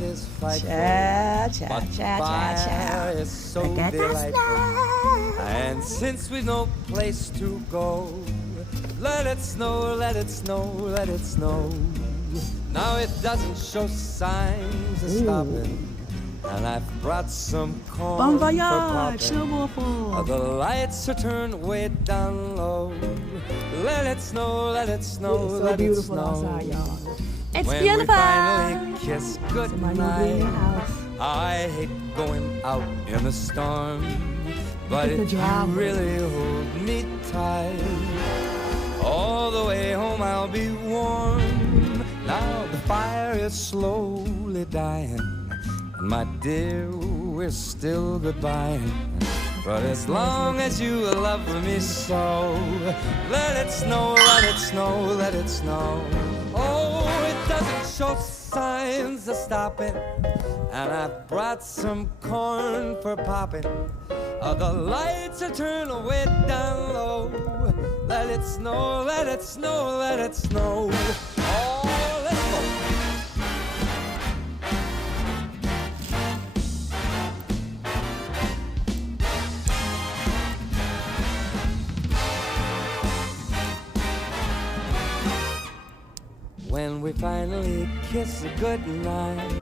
heart is frightful, Child, child, but child, child, fire child. is so Look at the delightful. snow. And since we've no place to go, let it snow, let it snow, let it snow. Now it doesn't show signs of stopping, and I've brought some corn Bon for voyage, popping. snowball. The lights are turned way down low. Let it snow, let it snow, It's so let it beautiful snow. outside, y'all. It's When beautiful. we finally kiss Somebody will be in your goodnight, house. I hate going out in the storm, but It's a if you drama. really hold me tight, all the way home I'll be warm. Now the fire is slowly dying, and my dear, we're still goodbying. But as long as you love me so, let it snow, let it snow, let it snow. Oh, it doesn't show signs of stopping, and I've brought some corn for popping. The lights are turned way down low. Let it snow, let it snow, let it snow. Oh, let's go. When we finally kiss goodnight,